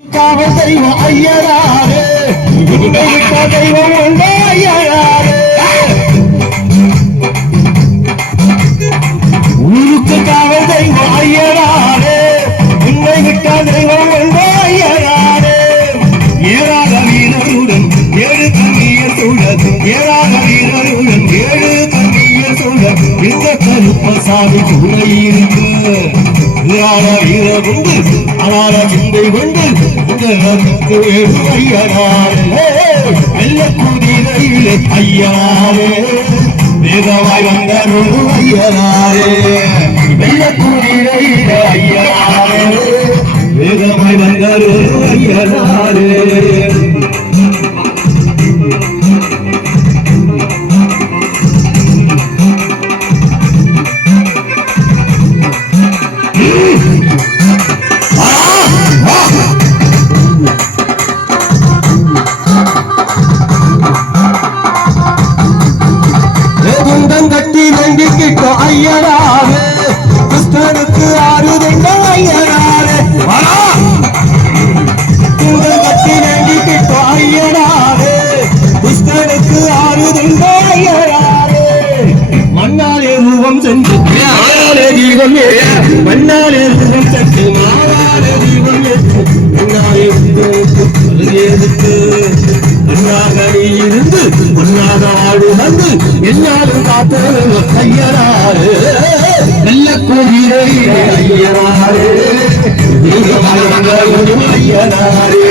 காவல் தெய்வம் ஐயனாரே தெய்வம் உண்டோ ஐயனாரே ஊருக்கு காவல் தெய்வம் ஐயனாரே உன்னை விட்ட தெய்வம் உண்டோ. ஐயனாரே ஏறாத வீரருடன் ஏழு தண்ணீர் சூழல் வீரருடன் ஏழு சூழல் இந்த கருப்பசாமி துணை இருக்கு வீரான வீரகுண்டு அனார சிந்தை கொண்டு உங்களுக்கு வேறு ஐயனாரே வெள்ள குதிரையிலே ஐயனாரே வேதவாய் வந்த ஐயனாரே வெள்ள குதிரையிலே ஐயனாரே ஒரு ஐயனாரே மண்ணாலே ரூபம் சென்று மாறாலே தீபம் ஏற்று மண்ணாலே ரூபம் சென்று மாறாலே தீபம் ஏற்று மண்ணாலே உங்களுக்கு பல்கேதுக்கு இருந்து ஒன்றாக ஆடு வந்து என்னாலும் காத்து ஐயனாரு. நல்ல குதிரை ஐயனாரு. ஐயனாரு.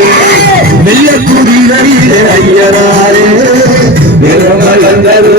நல்ல குதிரை ஐயனாரு. நிறமலந்தரு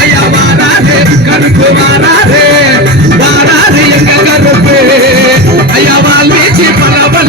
ஐயா வாராது கருப்பு எங்க கருப்பு ஐயா பல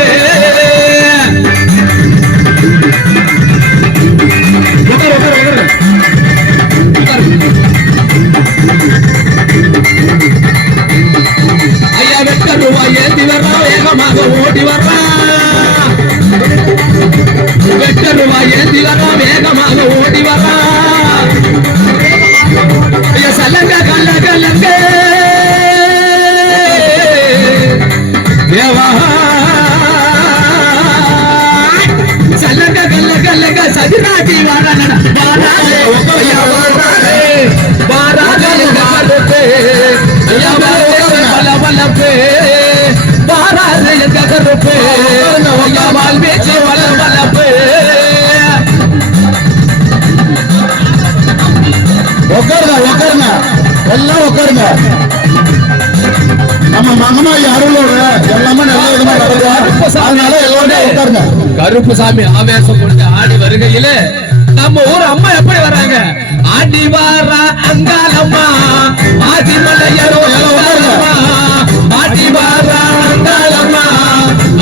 எல்லாம் உட்காருங்க. நம்ம மகமா அருளோட எல்லாமே நல்ல விதமா நடக்கும் அதனால எல்லாருமே உட்காருங்க. கருப்பு சாமி ஆவேசம் கொடுத்து ஆடி வருகையில நம்ம ஊர் அம்மா எப்படி வராங்க? ஆடி வாரா அங்காலம்மா ஆதி மலையரோ ஆடி வாரா அங்காளம்மா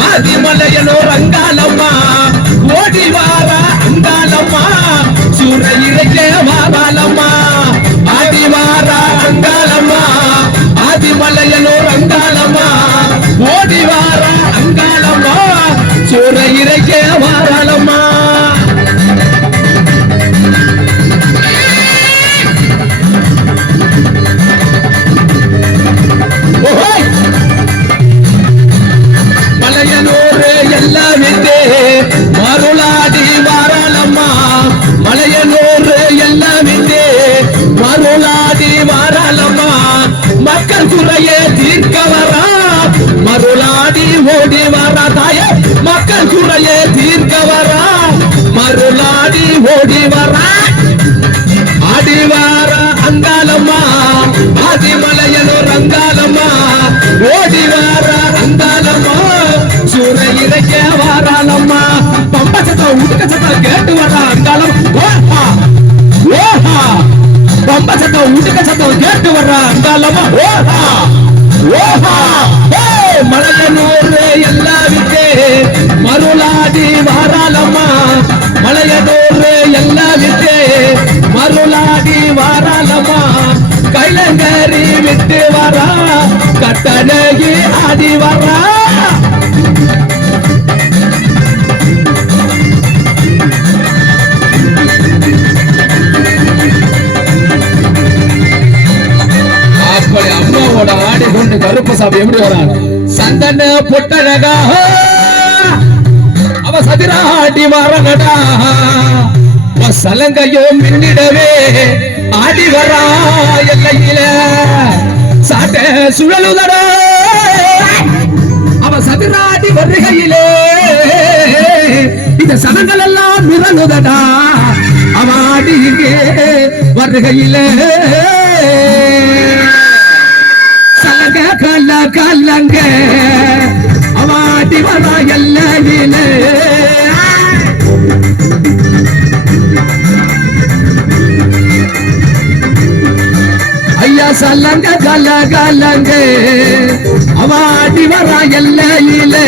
ஆதிமலையனோ அங்காளம்மா ஓடி வாரா அங்காலம்மா சூர இறைக்கே அருளாடி ஓடி வர. அடிவார அந்தாலம்மா அங்காளம்மா ரங்காலம்மா ஓடி வர அந்தாலம்மா சூர இறைக்க வாராலம்மா பம்ப சத்தம் உடுக்க சத்தம் கேட்டு வர அந்தாலம் ஓஹா ஓஹா. பம்ப சத்தம் உடுக்க சத்தம் கேட்டு வர அந்தாலம்மா ஓஹா ஓஹா மலையனூர் எல்லாவிக்கே மருளாடி வாராளம்மா. மலையனூர் எல்லாவிக்கே மருளாடி வாராளம்மா. கைலங்கரி விட்டு வரா கட்டணகி ஆடி வரா. அப்படி அம்மாவோட ஆடி கொண்டு கருப்பு சாப்பிட்டு எப்படி வராங்க சந்தன பொட்டழகா அவ சதிராடி வரனடா அவ சலங்கையோ மின்னிடவே ஆடி வரா எல்லையில சாட்ட சுழலுதடா அவ சதிராடி வருகையிலே இந்த சதங்கள் எல்லாம் மிரளுதடா அவ ஆடி இங்கே வருகையிலே கல்ல கல்லங்க. அவாட்டி வரா எல்லையிலே ஐயா சல்லங்க கல கலங்க அவாட்டி வரா எல்லையிலே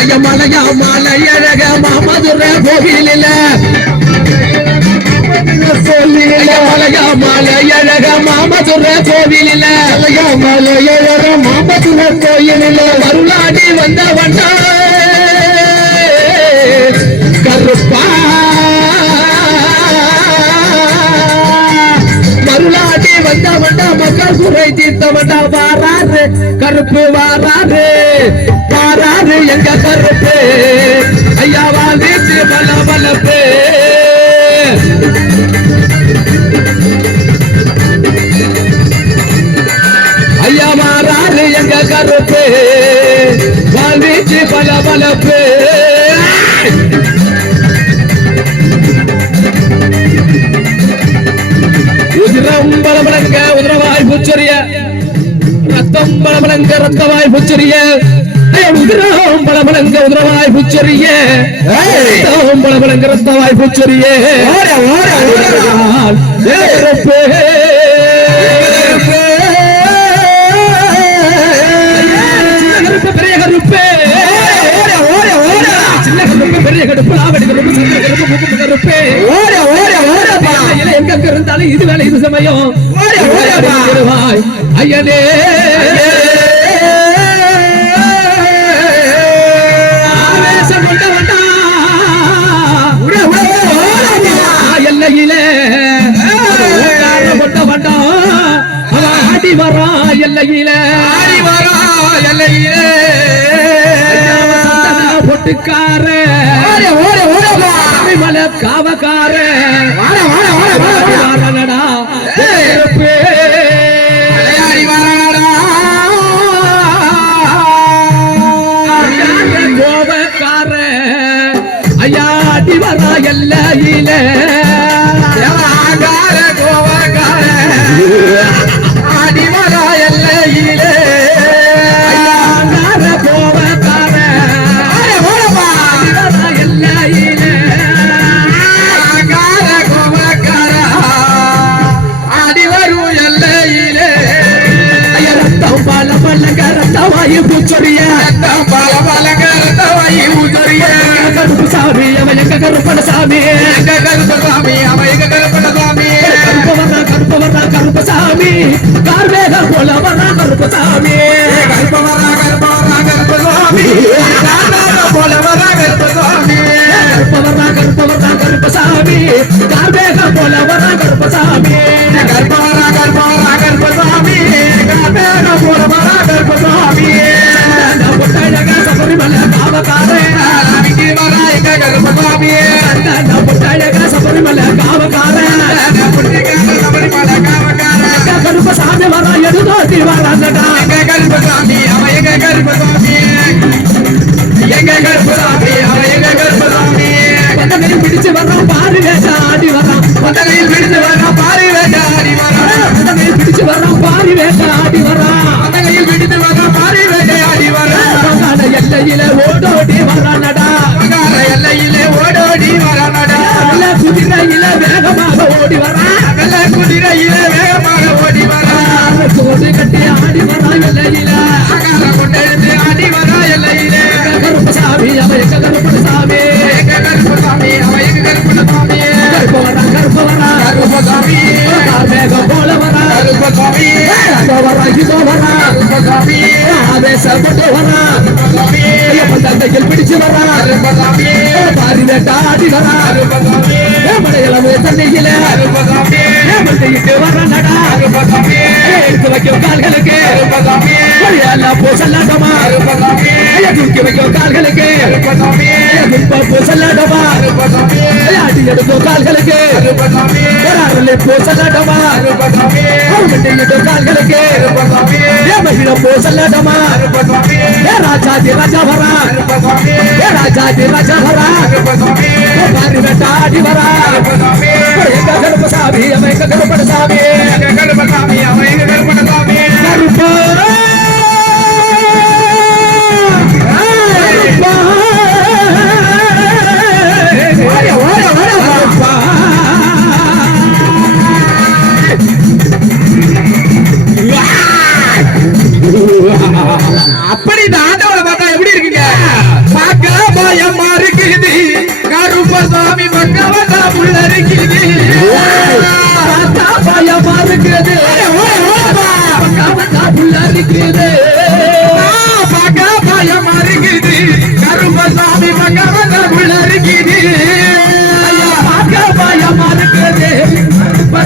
ஐயா மலையா மலையழக மாமதுரை கோவிலில். ஐயா மலையா மலையழக மாமதுர கோவிலில ஐயா மலையழக மாமதுர கோயிலில மருளாடி வந்த வண்ணா கருப்பா. மருளாடி வந்த வண்டா மக்கள் குறை தீர்த்த வண்டா வாராரு கருப்பு வாராரு வாராரு எங்க கருப்பு? ஐயா வாழ்ந்து பல பலப்பு கருப்பு வாழ்ந்து பல பலப்பு உதிரம் பலபலங்க உதிரவாய் புச்சரிய ரத்தம் பலபலங்க ரத்தவாய் புச்சரிய உதிரம் பலபலங்க உதிரவாய் புச்சரிய ரத்தம் பலபலங்க ரத்தவாய் புச்சரிய அவன் ஆடி வரா எல்லையிலே. பொட்டுக்கார. மலை காவக்கார. ஐயா கோபக்கார. அடி வரா எல்லையில ஐயா ரத்தம் பல பல்லங்க ரத்தவாயு பூச்சொரிய. கருப்பு சாமி அவன் எங்க கருப்பன சாமி. கருப்பு வர்றா கருப்பு வர்றா கருப்பு சாமி. கார்மேக போல வர்றா சாமி கருப்பு வர்றா கருப்பு வர்றா கருப்பு சாமி கார்மேக போல வர்றா கருப்பு சாமி புத்தழக ஆவேசப்பட்டு வரான் தந்தையில் பிடிச்சு வரான் பாரி வேட்டாடி வரான் கருப்பசாமி மலையில தண்ணியில மண்டையிட்டு வரானடா கருப்பசாமி எடுத்து வைக்கும் கால்களுக்கு கருப்பசாமி தூக்கி வைக்கும் கால்களுக்கு கருப்பசாமி பூசல்லாட்டமா எடுக்கும் கால்களுக்கு கருப்பசாமி மண்டையிட்டு கால்களுக்கு கருப்பசாமி மகிழ பூசல்லாட்டமா கருப்பசாமி ராஜாதி ராஜா வரா கருப்பசாமி ராஜாதி ராஜா வரா கருப்பசாமி பாரி வேட்டாடி வரா கருப்பசாமி எங்க கருப்பசாமி அவன்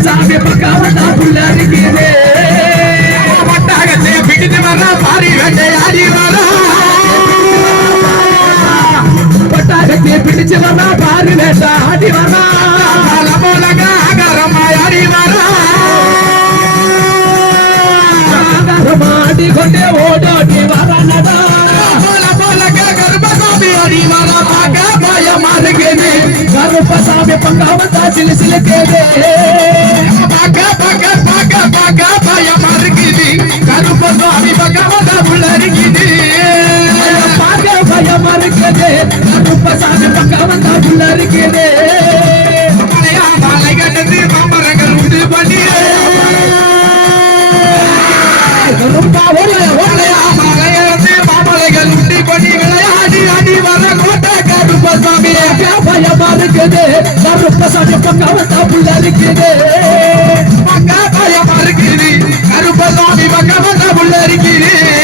சாமி பக்காவத்தா புள்ள இருக்குது பட்டாகத்தை பிடித்து வர பாரி வேட்டையாடி வர பட்டாகத்தை பிடிச்சு வரா பாரு வேட்டா ஆடி வரா போலக அகரமாயாடி வர மாடி கொண்டே ஓடோடி வரானடா போல கருப்பசாமி பக்காவத்தா சிலு சிலுக்குது. பார்க்க பார்க்க பார்க்க பார்க்க பயமா இருக்குது கருப்பசாமி பக்கவதா உள்ள இருக்குது பார்க்க பயமா இருக்குது கருப்பசாமி பக்காவத்தா புள்ள இருக்குது மலையா மலை இருக்குது பயமா ரொம்ப கருப்பசாமி பக்காவத்தா புள்ள இருக்குது பக்க பயமா இருக்குது கருப்பசாமி பக்கவதா உள்ள இருக்குது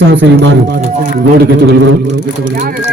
उत्साह से बीमार हो गोल्ड के चुगलगुरु